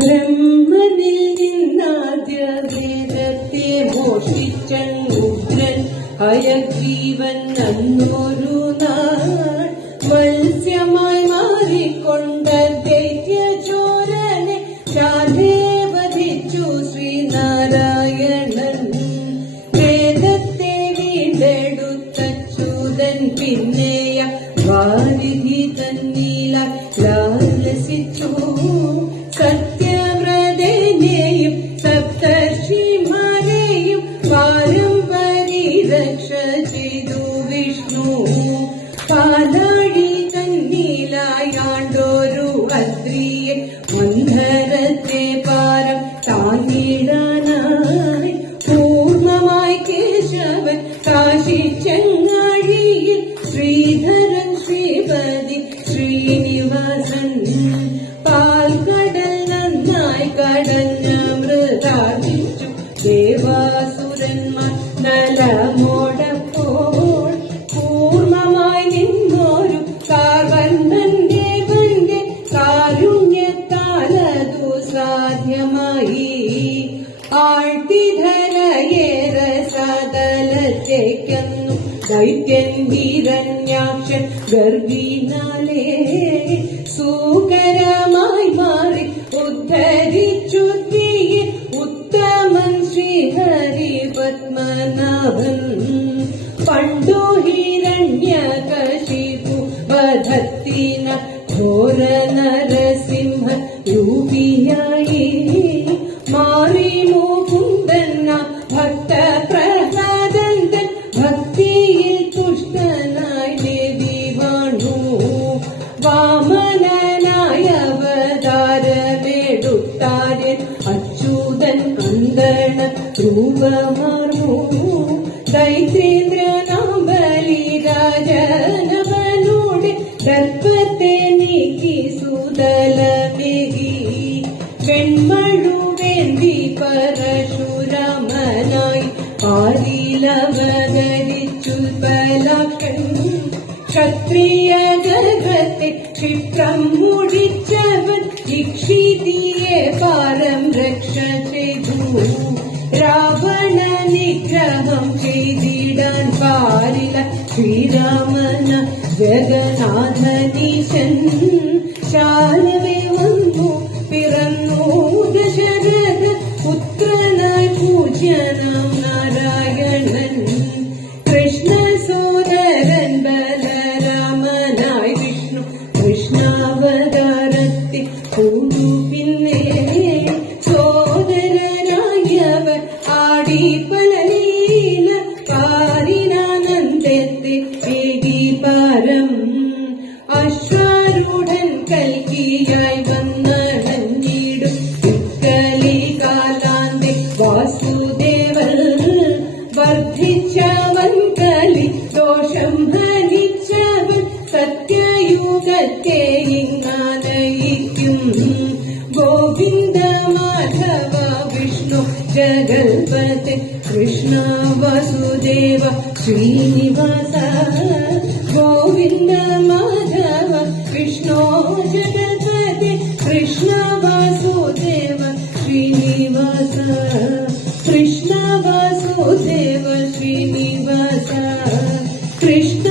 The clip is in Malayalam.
ബ്രഹ്മനിൽ നിന്നാദ്യ വേദത്തെ മോഷിച്ചുഗ്രൻ ഹയഗ്രീവൻ അന്നൊരു നാൾ മത്സ്യമായി മാറിക്കൊണ്ട ദൈത്യചോരനെ ശാലേ വധിച്ചു ശ്രീനാരായണൻ. വേദത്തെ വീണ്ടെടുത്തച്യുതൻ പിന്നെയ വാരിധി തന്നീല ലാലസിച്ചു. സത്യവ്രതനെയും സപ്തർഷിമാരെയും പാരം പരിരക്ഷ ചെയ്തു വിഷ്ണു. പാലാഴി തന്നീലായാണ്ടൊരു അദ്രിയെ മന്ധരത്തെ പാരം താങ്ങിടാനായി പൂർണ്ണമായി കേശവൻ കാശി ചെങ്ങാഴിയിൽ ശ്രീധരൻ ശ്രീപതി ശ്രീനിവാസൻ. പാൽക്കടൽ നന്നായി കടഞ്ഞമൃതാർജിച്ചു ദേവാസുരന്മാർ നലമോടപ്പോൾ പൂർണ്ണമായി നിന്നൊരു കാർവർണ്ണൻ ദേവന്റെ കാരുണ്യത്താലതു സാധ്യമായി. ആഴ്ത്തിധരയേറ സദലത്തേക്കുന്നു ദൈത്യൻ ഹിരണ്യാക്ഷൻ ഗർഭിനാലേ സൂകരമായി മാറി ഉദ്ധരിച്ചു തീയെ ഉത്തമൻ ശ്രീഹരി പത്മനാഭൻ. പണ്ടു ഹിരണ്യകശിപു വധത്തിന ഘോര നരസിംഹ രൂപിയായി മാറി മുകുന്ദന ഭക്ത പ്രഹ്ലാദന്തൻ ഭക്തിയിൽ തുഷ്ടനായി ദേവി വാണു. വാമനനായ അവതാരമെടുത്താരൻ അച്യുതൻ അന്തണ രൂപമാർന്നു. ദൈത്യേന്ദ്രനാം ബലിരാജനവനുടെ ദർപ്പത്തെ നീക്കി സുതലമേകി. വെൺമഴുവേന്തി പരശുരാമനായി പാരിലവതരിച്ചുൽപലാക്ഷൻ. ക്ഷത്രിയ ഗർഭത്തെ ക്ഷിപ്രം മുടിച്ചവൻ ഇക്ഷിതിയെ പാരം രക്ഷ ചെയ്തു. രാവണ നിഗ്രഹം ചെയ്തിടാൻ പാരില ശ്രീരാമന ജഗന്നാഥനീശൻ. ശാലവേ വന്നു പിറന്നു ദശരഥ പുത്രനായി പൂജ്യനാം നാരായണൻ. കൃഷ്ണ സോദരൻ ബലരാമനായി വിഷ്ണു കൃഷ്ണാവതാരത്തിൽ കൂടു. പിന്നെ സോദരനായവർ ആടി പലലീല പാരിനാനന്ദത്തെ ഏകി പാരം. അശ്വാരൂഢൻ കൽക്കിയായി വന്നണഞ്ഞിടും ഇക്കലി കാലാന്തെ വാസുദേവൻ. വർദ്ധിച്ചവൻ കലി ദോഷം ഹനിച്ചവൻ സത്യയുഗത്തെ ഇങ്ങാനയിക്കും. ഗോവിന്ദ മാധവ വിഷ്ണു ജഗൽപതി കൃഷ്ണ വസുദേവ ശ്രീനിവാസ. ഗോവിന്ദ മാധവ വിഷ്ണു ജഗൽപതി കൃഷ്ണ വാസുദേവ ശ്രീനിവാസ. കൃഷ്ണ വാസുദേവ ശ്രീനിവാസ. കൃഷ്ണ